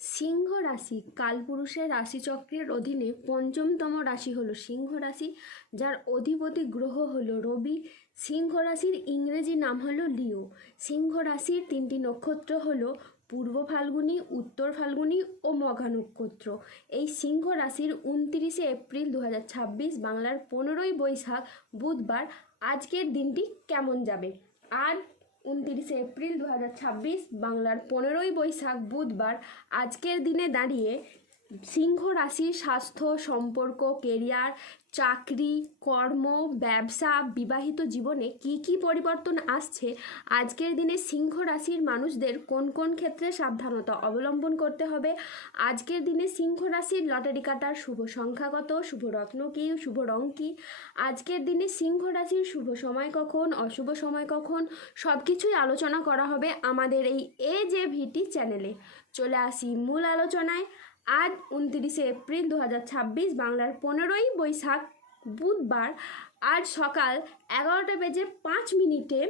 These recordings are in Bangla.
সিংহ রাশি কালপুরুষের রাশিচক্রের অধীনে পঞ্চমতম রাশি হলো সিংহ রাশি, যার অধিপতি গ্রহ হলো রবি। সিংহ রাশির ইংরেজি নাম হলো লিও। সিংহ রাশির তিনটি নক্ষত্র হলো পূর্ব ফাল্গুনী, উত্তর ফাল্গুনী ও মঘা নক্ষত্র। এই সিংহ রাশির 29শে এপ্রিল 2026 বাংলার 15ই বৈশাখ বুধবার আজকের দিনটি কেমন যাবে। আজ 29শে এপ্রিল 2026 বাংলার 15ই বৈশাখ বুধবার আজকের দিনে দাঁড়িয়ে সিংহ রাশির স্বাস্থ্য, সম্পর্ক, কেরিয়ার, চাকরি, কর্ম, ব্যবসা, বিবাহিত জীবনে কি কি পরিবর্তন আসছে, আজকের দিনে সিংহ রাশির মানুষদের কোন কোন ক্ষেত্রে সাবধানতা অবলম্বন করতে হবে, আজকের দিনে সিংহ রাশির লটারি কাটার শুভ সংখ্যা কত, শুভ রত্ন কী, শুভ রং কী, আজকের দিনে সিংহ রাশির শুভ সময় কখন, অশুভ সময় কখন, সব কিছুই আলোচনা করা হবে আমাদের এই AJVT চ্যানেলে। চলে আসি মূল আলোচনায়। আজ 29শে এপ্রিল 2026 বাংলার 15ই বৈশাখ বুধবার আজ সকাল 11:05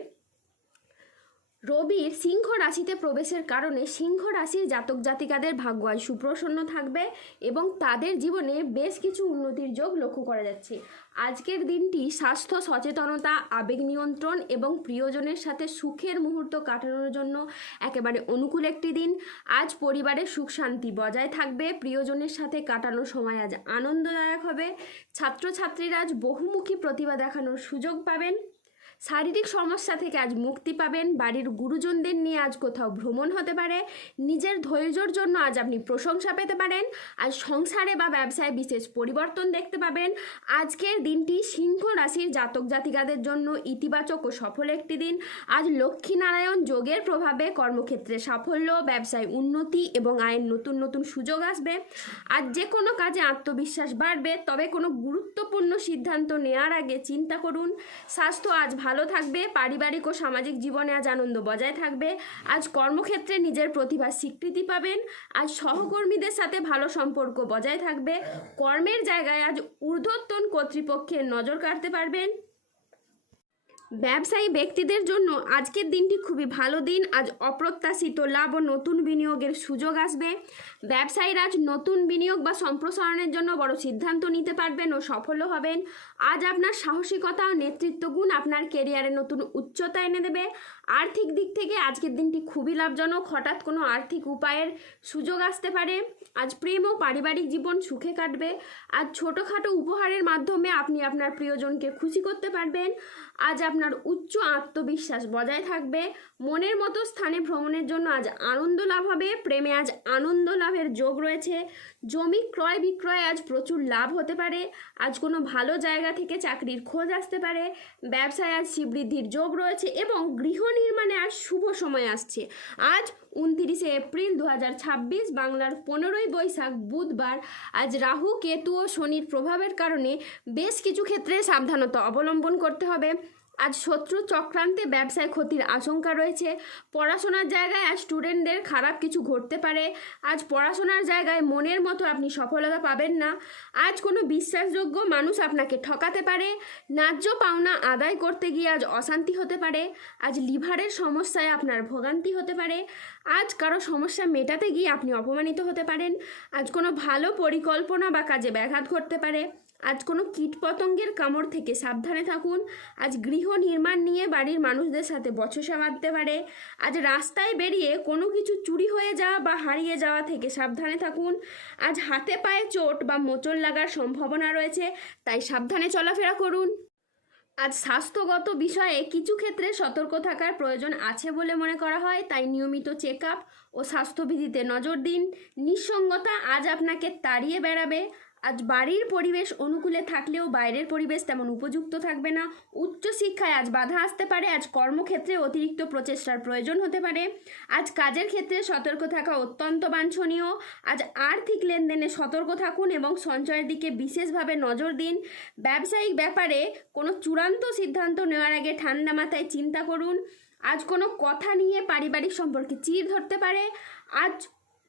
রবির সিংহ রাশিতে প্রবেশের কারণে সিংহ রাশির জাতক জাতিকাদের ভাগ্য আজ সুপ্রসন্ন থাকবে এবং তাদের জীবনে বেশ কিছু উন্নতির যোগ লক্ষ্য করা যাচ্ছে। আজকের দিনটি স্বাস্থ্য সচেতনতা, আবেগ নিয়ন্ত্রণ এবং প্রিয়জনের সাথে সুখের মুহূর্ত কাটানোর জন্য একেবারে অনুকূল একটি দিন। আজ পরিবারের সুখ শান্তি বজায় থাকবে, প্রিয়জনের সাথে কাটানোর সময় আজ আনন্দদায়ক হবে। ছাত্রছাত্রীরা আজ বহুমুখী প্রতিভা দেখানোর সুযোগ পাবেন। শারীরিক সমস্যা থেকে আজ মুক্তি পাবেন। বাড়ির গুরুজনদের নিয়ে আজ কোথাও ভ্রমণ হতে পারে। নিজের ধৈর্যের জন্য আজ আপনি প্রশংসা পেতে পারেন। আজ সংসারে বা ব্যবসায় বিশেষ পরিবর্তন দেখতে পাবেন। আজকের দিনটি সিংহ রাশির জাতক জাতিকাদের জন্য ইতিবাচক ও সফল একটি দিন। আজ লক্ষ্মীনারায়ণ যোগের প্রভাবে কর্মক্ষেত্রে সাফল্য, ব্যবসায় উন্নতি এবং আয়ের নতুন নতুন সুযোগ আসবে। আজ যে কোনো কাজে আত্মবিশ্বাস বাড়বে, তবে কোনো গুরুত্বপূর্ণ সিদ্ধান্ত নেওয়ার আগে চিন্তা করুন। স্বাস্থ্য আজ ভালো থাকবে। পারিবারিক ও সামাজিক জীবনে আজ আনন্দ বজায় থাকবে। আজ কর্মক্ষেত্রে নিজের প্রতিভার স্বীকৃতি পাবেন। আজ সহকর্মীদের সাথে ভালো সম্পর্ক বজায় থাকবে। কর্মের জায়গায় আজ ঊর্ধ্বতন কর্তৃপক্ষের নজর কাড়তে পারবেন। ব্যবসায়ী ব্যক্তিদের জন্য আজকের দিনটি খুবই ভালো দিন। আজ অপ্রত্যাশিত লাভ ও নতুন বিনিয়োগের সুযোগ আসবে। ব্যবসায়ীরা আজ নতুন বিনিয়োগ বা সম্প্রসারণের জন্য বড় সিদ্ধান্ত নিতে পারবেন ও সফল হবেন। আজ আপনার সাহসিকতা ও নেতৃত্ব গুণ আপনার কেরিয়ারে নতুন উচ্চতা এনে দেবে। আর্থিক দিক থেকে আজকের দিনটি খুবই লাভজনক। হঠাৎ কোনো আর্থিক উপায়ের সুযোগ আসতে পারে। আজ প্রেম ও পারিবারিক জীবন সুখে কাটবে। আজ ছোটোখাটো উপহারের মাধ্যমে আপনি আপনার প্রিয়জনকে খুশি করতে পারবেন। আজ আপনার উচ্চ আত্মবিশ্বাস বজায় থাকবে। মনের মতো স্থানে ভ্রমণের জন্য আজ আনন্দ লাভ হবে। প্রেমে আজ আনন্দ লাভের যোগ রয়েছে। জমি ক্রয় বিক্রয় আজ প্রচুর লাভ হতে পারে। আজ কোনো ভালো জায়গা থেকে চাকরির খোঁজ আসতে পারে। ব্যবসায় আজ শ্রীবৃদ্ধির যোগ রয়েছে এবং গৃহ নির্মাণে আজ শুভ সময় আসছে। আজ 29শে এপ্রিল 2026 বাংলার 15ই বৈশাখ বুধবার আজ রাহু, কেতু ও শনির প্রভাবের কারণে বেশ কিছু ক্ষেত্রে সাবধানতা অবলম্বন করতে হবে। আজ শত্রু চক্রান্তে ব্যবসায় ক্ষতির আশঙ্কা রয়েছে। পড়াশোনার জায়গায় আজ স্টুডেন্টদের খারাপ কিছু ঘটতে পারে। আজ পড়াশোনার জায়গায় মনের মতো আপনি সফলতা পাবেন না। আজ কোনো বিশ্বাসযোগ্য মানুষ আপনাকে ঠকাতে পারে। ন্যায্য পাওনা আদায় করতে গিয়ে আজ অশান্তি হতে পারে। আজ লিভারের সমস্যায় আপনার ভোগান্তি হতে পারে। আজ কারো সমস্যা মেটাতে গিয়ে আপনি অপমানিত হতে পারেন। আজ কোনো ভালো পরিকল্পনা বা কাজে ব্যাঘাত ঘটতে পারে। আজ কোনো কীটপতঙ্গের কামড় থেকে সাবধানে থাকুন। আজ গৃহ নির্মাণ নিয়ে বাড়ির মানুষদের সাথে বচসা বাঁধতে পারে। আজ রাস্তায় বেরিয়ে কোনো কিছু চুরি হয়ে যাওয়া বা হারিয়ে যাওয়া থেকে সাবধানে থাকুন। আজ হাতে পায়ে চোট বা মোচড় লাগার সম্ভাবনা রয়েছে, তাই সাবধানে চলাফেরা করুন। আজ স্বাস্থ্যগত বিষয়ে কিছু ক্ষেত্রে সতর্ক থাকার প্রয়োজন আছে বলে মনে করা হয়, তাই নিয়মিত চেক আপ ও স্বাস্থ্যবিধিতে নজর দিন। নিঃসঙ্গতা আজ আপনাকে তাড়িয়ে বেড়াবে। আজ বাড়ির পরিবেশ অনুকূলে থাকলেও বাইরের পরিবেশ তেমন উপযুক্ত থাকবে না। উচ্চশিক্ষায় আজ বাধা আসতে পারে। আজ কর্মক্ষেত্রে অতিরিক্ত প্রচেষ্টার প্রয়োজন হতে পারে। আজ কাজের ক্ষেত্রে সতর্ক থাকা অত্যন্ত বাঞ্ছনীয়। আজ আর্থিক লেনদেনে সতর্ক থাকুন এবং সঞ্চয়ের দিকে বিশেষভাবে নজর দিন। ব্যবসায়িক ব্যাপারে কোনো চূড়ান্ত সিদ্ধান্ত নেওয়ার আগে ঠান্ডা মাথায় চিন্তা করুন। আজ কোনো কথা নিয়ে পারিবারিক সম্পর্কে চিড় ধরতে পারে। আজ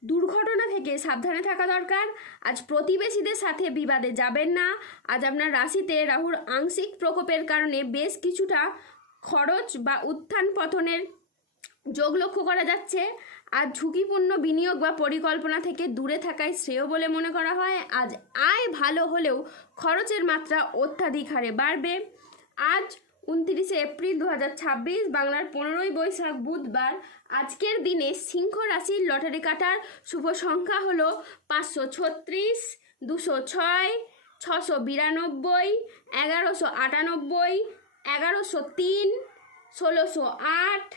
দুর্ঘটনা থেকে সাবধানে থাকা দরকার। আজ প্রতিবেশীদের সাথে বিবাদে যাবেন না। আজ আপনার রাশিতে রাহুর আংশিক প্রকোপের কারণে বেশ কিছুটা খরচ বা উত্থান পতনের যোগ লক্ষ্য করা যাচ্ছে। আজ ঝুঁকিপূর্ণ বিনিয়োগ বা পরিকল্পনা থেকে দূরে থাকাই শ্রেয় বলে মনে করা হয়। আজ আয় ভালো হলেও খরচের মাত্রা অত্যাধিক হারে বাড়বে। আজ 29শে এপ্রিল 2026, বাংলার 15ই বৈশাখ, বুধবার। আজকের দিনে সিংহ রাশির লটারি কাটার শুভ সংখ্যা হলো 536, 206, 692, 1198, 1103, 1608,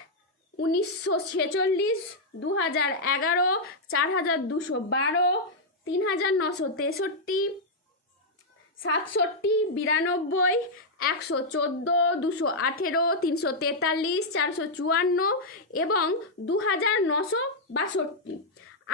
1946, 2011, 4212, 3963, 67, 92, 114, 218, 343, 454 এবং 2962।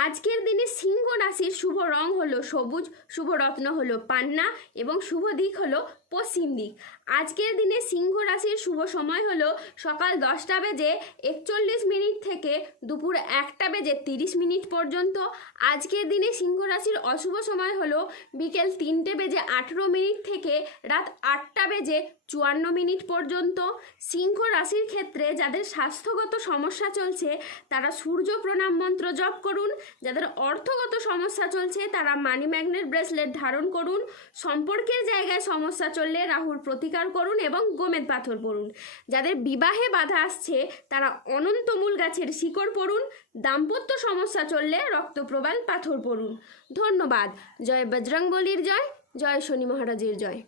আজকের দিনে সিংহ রাশির শুভ রং হলো সবুজ, শুভ রত্ন হলো পান্না এবং শুভ দিক হলো পশ্চিম দিক। আজকের দিনে সিংহ রাশির শুভ সময় হলো সকাল 10টা বেজে 41 মিনিট থেকে দুপুর 1টা বেজে 30 মিনিট পর্যন্ত। আজকের দিনে সিংহ রাশির অশুভ সময় হলো বিকেল 3টে বেজে 18 মিনিট থেকে রাত 8টা বেজে 54 মিনিট পর্যন্ত। সিংহ রাশির ক্ষেত্রে যাদের স্বাস্থ্যগত সমস্যা চলছে তারা সূর্য প্রণাম মন্ত্র জপ করুন। যাদের অর্থগত সমস্যা চলছে তারা মানি ম্যাগনেট ব্রেসলেট ধারণ করুন। সম্পর্কের জায়গায় সমস্যা চললে রাহুর প্রতিকার করুন এবং গোমেদ পাথর পড়ুন। যাদের বিবাহে বাধা আসছে তারা অনন্তমূল গাছের শিকড় পড়ুন। দাম্পত্য সমস্যা চললে রক্তপ্রবাল পাথর পড়ুন। ধন্যবাদ। জয় বজরংবলীর জয়, জয় শনি মহারাজের জয়।